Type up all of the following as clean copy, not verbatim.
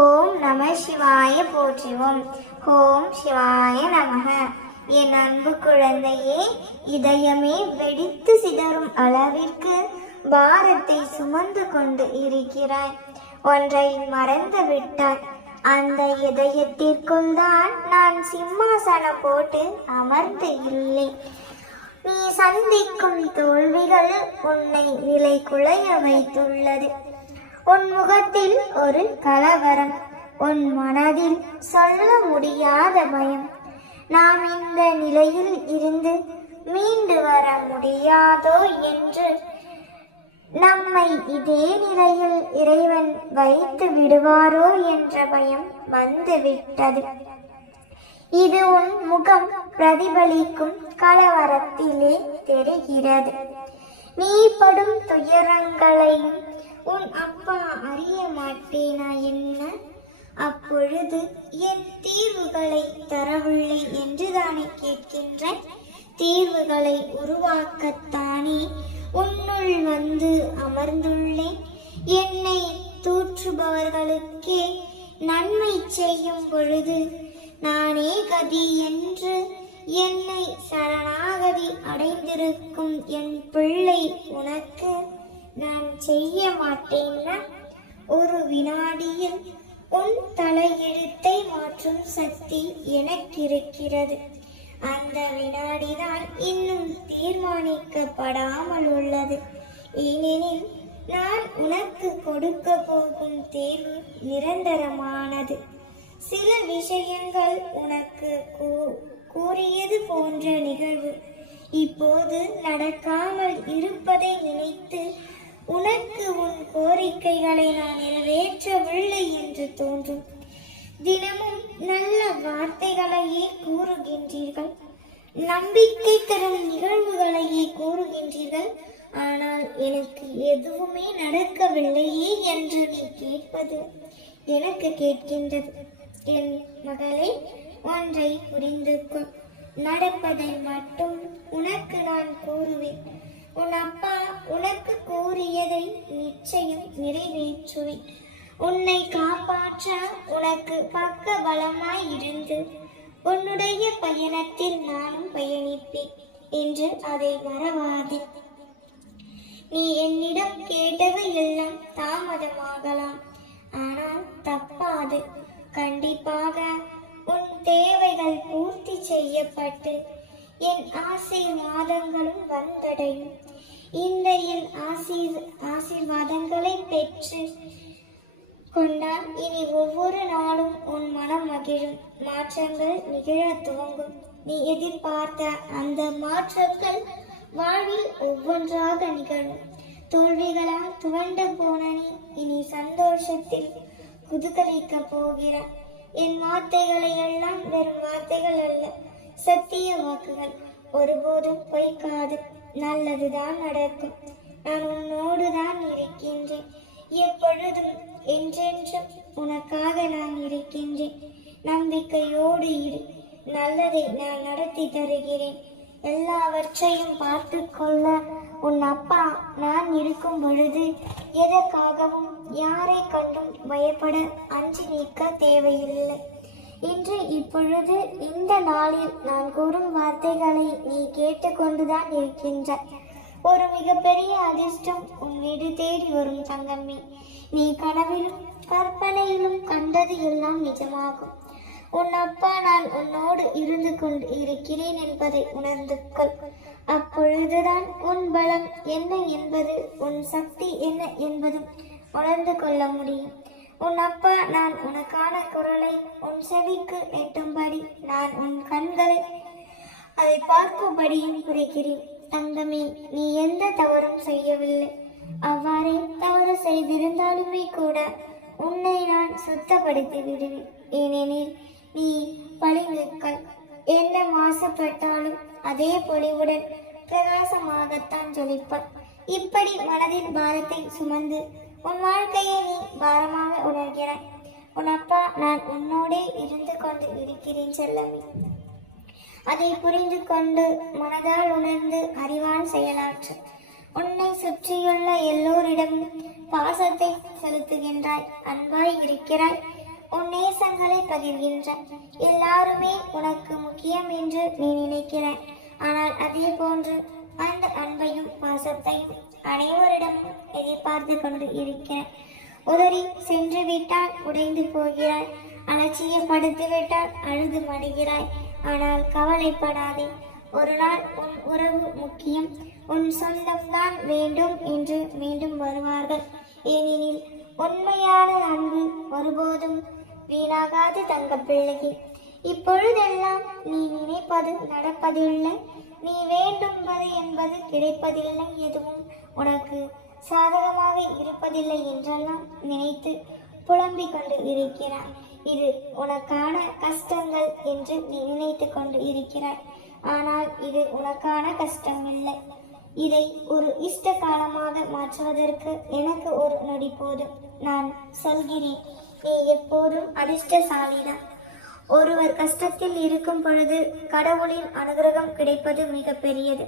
ஓம் நம சிவாய போற்றுவோம். ஓம் சிவாய நமக. என் அன்பு குழந்தையே, இதயமே வெடித்து சிதறும் அளவிற்கு பாரத்தை சுமந்து கொண்டு இருக்கிறாய். ஒன்றை மறந்து விட்டாய். அந்த இதயத்திற்குள் தான் நான் சிம்மாசனம் போட்டு அமர்ந்து இல்லேன். நீ சந்திக்கும் தோல்விகள் உன்னை நிலை குலைய வைத்துள்ளது. உன் முகத்தில் ஒரு கலவரம், உன் மனதில் சொல்ல முடியாத பயம். நாம் இந்த நிலையில் இருந்து மீண்டு வர முடியாதோ என்று, நம்மை இதே நிலையில் இறைவன் வைத்து விடுவாரோ என்ற பயம் வந்துவிட்டது. இது உன் முகம் பிரதிபலிக்கும் கலவரத்திலே தெரிகிறது. நீ படும் துயரங்களையும் உன் அப்பா அறிய மாட்டேனா என்ன? அப்பொழுது என் தீர்வுகளை தரவில்லை என்றுதானே கேட்கின்ற? தீர்வுகளை உருவாக்கத்தானே உன்னுள் வந்து அமர்ந்துள்ளேன். என்னை தூற்றுபவர்களுக்கே நன்மை செய்யும் பொழுது நானே கதி என்று என்னை சரணாகதி அடைந்திருக்கும் என் பிள்ளை உனக்கு நான் செய்ய மாட்டேன்னா? ஒரு வினாடியில் உன் தலையெழுத்தை மாற்றும் சக்தி எனக்கு இருக்கிறது. அந்த வினாடிதான் இன்னும் தீர்மானிக்கப்படாமல் உள்ளது. ஏனெனில் நான் உனக்கு கொடுக்க போகும் தேர்வு நிரந்தரமானது. சில விஷயங்கள் உனக்கு கூறியது போன்ற நிகழ்வு இப்போது நடக்காமல் இருப்பதை நினைத்து உனக்கு உன் கோரிக்கைகளை நான் நிறைவேற்றவில்லை என்று தோன்றும். தினமும் நல்ல வார்த்தைகளையே கூறுகின்றீர்கள், நம்பிக்கை தரும் நிகழ்வுகளையே கூறுகின்றீர்கள். ஆனால் எனக்கு எதுவுமே நடக்கவில்லையே என்று நீ கேட்பது எனக்கு கேட்கின்றது. என் மகளே, ஒன்றை புரிந்து கொள். நடப்பதை மட்டும் உனக்கு நான் கூறுவேன். உன் அப்பா உனக்கு கூறியதை நிச்சயம் நிறைவேற்றுவேன். உன்னை காப்பாற்ற உனக்கு பக்க பலமாய் இருந்து உன்னுடைய பயணத்தில் நானும் பயணிப்பேன் என்று அதை மறவாதே. நீ என்னிடம் கேட்டவை எல்லாம் தாமதமாகலாம், ஆனால் தப்பாது. கண்டிப்பாக உன் தேவைகள் பூர்த்தி செய்யப்பட்டு என் ஆசீர்வாதங்களும் வந்தடையும். இந்த என் ஆசீர்வாதங்களை பெற்று கொண்டால் இனி ஒவ்வொரு நாளும் உன் மனம் மகிழும். மாற்றங்கள் நிகழ துவங்கும். நீ எதிர்பார்த்த அந்த மாற்றங்கள் வாழ்வில் ஒவ்வொன்றாக நிகழும். தோல்விகளால் துவண்டு போன நீ இனி சந்தோஷத்தில் குதூகலிக்க போகிறாய். என் வார்த்தைகளை எல்லாம் வெறும் வார்த்தைகள் அல்ல, சத்திய வாக்குகள். ஒருபோதும் பொய்க்காது. நல்லதுதான் நடக்கும். நான் உன்னோடு தான் இருக்கின்றேன். எப்பொழுதும் என்றென்றும் உனக்காக நான் இருக்கின்றேன். நம்பிக்கையோடு இரு. நல்லதை நான் நடத்தி தருகிறேன். எல்லாவற்றையும் பார்த்து கொள்ள உன் அப்பா நான் இருக்கும் பொழுது எதற்காகவும் யாரை கண்டும் பயப்பட அஞ்சு நீக்க தேவையில்லை. இன்று இப்பொழுது இந்த நாளில் நான் கூறும் வார்த்தைகளை நீ கேட்டுக்கொண்டுதான் இருக்கின்றாய். ஒரு மிகப்பெரிய அதிர்ஷ்டம் உன் வீடு தேடி வரும் தங்கமே. நீ கனவிலும் கற்பனையிலும் கண்டது எல்லாம் நிஜமாகும். உன் அப்பா நான் உன்னோடு இருந்து கொண்டு இருக்கிறேன் என்பதை உணர்ந்து கொள். அப்பொழுதுதான் உன் பலம் என்ன என்பது, உன் சக்தி என்ன என்பதும் உணர்ந்து கொள்ள முடியும். உன் அப்பா நான் உனக்கான குரலை உன் செவிக்கு எட்டும்படி நான் உன் கண்களை அதை பார்க்கும்படியும் குறைக்கிறேன். தங்கமே, நீ எந்த தவறும் செய்யவில்லை. அவ்வாறே தவறு செய்திருந்தாலுமே கூட உன்னை நான் சுத்தப்படுத்தி விடுவேன். ஏனெனில் நீ பளிங்குக்கள். என்ன மாசுபட்டாலும் அதே பொலிவுடன் பிரகாசமாகத்தான் ஜொலிப்பார். இப்படி மனதின் பாரத்தை சுமந்து உன் வாழ்க்கையை நீ பாரமாக உணர்கிறாய். உன் அப்பா நான் உன்னோடே இருந்து கொண்டு இருக்கிறேன் செல்லமே. அதை புரிந்து கொண்டு மனதால் உணர்ந்து அறிவான் செயலாற்று. உன்னை சுற்றியுள்ள எல்லோரிடமும் பாசத்தை செலுத்துகின்றாய், அன்பாய் இருக்கிறாய். உன் நேசங்களை பகிர்கின்ற எல்லாருமே உனக்கு முக்கியம் என்று நீ நினைக்கிறாய். ஆனால் அதே போன்று அந்த அன்பையும் பாசத்தையும் அனைவரிடமும் எதிர்பார்த்து கொண்டு இருக்கிறாய். உதறி சென்று விட்டால் உடைந்து போகிறாய், அலட்சியப்படுத்தி விட்டால் அழுது மடிகிறாய். ஆனால் கவலைப்படாதே, ஒரு நாள் உன் உறவு முக்கியம், உன் சொந்தம்தான் வேண்டும் என்று மீண்டும் வருவார்கள். ஏனெனில் உண்மையான அன்பு ஒருபோதும் வீணாகாது தங்க பிள்ளையே. இப்பொழுதெல்லாம் நீ நினைப்பது நடப்பதில்லை, நீ வேண்டும்பது என்பது கிடைப்பதில்லை, எதுவும் உனக்கு சாதகமாக இருப்பதில்லை என்றெல்லாம் நினைத்து புலம்பிக் கொண்டு இருக்கிறாய். இது உனக்கான கஷ்டங்கள் என்று நீ நினைத்து கொண்டு இருக்கிறாய். ஆனால் இது உனக்கான கஷ்டம் இல்லை. இதை ஒரு இஷ்ட காலமாக மாற்றுவதற்கு எனக்கு ஒரு நொடி போதும். நான் சொல்கிறேன், நீ எப்போதும் அதிர்ஷ்டசாலிதான். ஒருவர் கஷ்டத்தில் இருக்கும் பொழுது கடவுளின் அனுகிரகம் கிடைப்பது மிக பெரியது.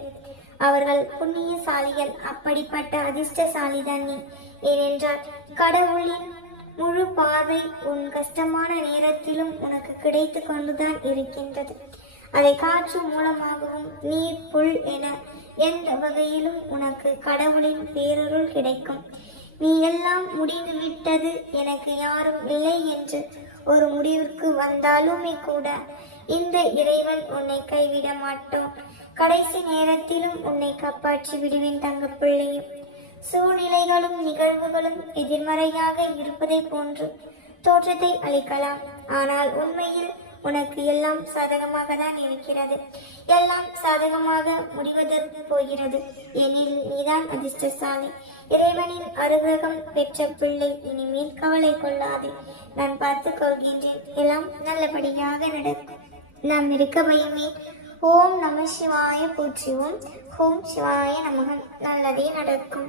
அவர்கள் புண்ணியசாலிகள். அப்படிப்பட்ட அதிர்ஷ்டசாலிதான் நீ. ஏனென்றால் கடவுளின் முழு பார்வை உன் கஷ்டமான நேரத்திலும் உனக்கு கிடைத்து கொண்டுதான் இருக்கின்றது. அதை காற்று மூலமாகவும் நீர் புல் என எந்த வகையிலும் உனக்கு கடவுளின் பேரருள் கிடைக்கும். நீ எல்லாம் முடிந்து விட்டது, எனக்கு யாரும் இல்லை என்று ஒரு முடிவிற்கு வந்தாலுமே கூட இந்த இறைவன் உன்னை கைவிட மாட்டோம். கடைசி நேரத்திலும் உன்னை காப்பாற்றி விடுவேன் தங்க பிள்ளையும். சூழ்நிலைகளும் நிகழ்வுகளும் எதிர்மறையாக இருப்பதை போன்று தோற்றத்தை அளிக்கலாம். ஆனால் உண்மையில் உனக்கு எல்லாம் சாதகமாக தான் இருக்கிறது. எல்லாம் சாதகமாக முடிவதற்கு போகிறது. எனில் நீதான் அதிர்ஷ்டசாலி, இறைவனின் அனுகிரகம் பெற்ற பிள்ளை. இனிமேல் கவலை கொள்ளாதே, நான் பார்த்துக் கொள்கின்றேன். எல்லாம் நல்லபடியாக நடக்கும். நாம் இருக்க பயமே. ஓம் நம சிவாய போற்றுவோம். ஓம் சிவாய நமக. நல்லதே நடக்கும்.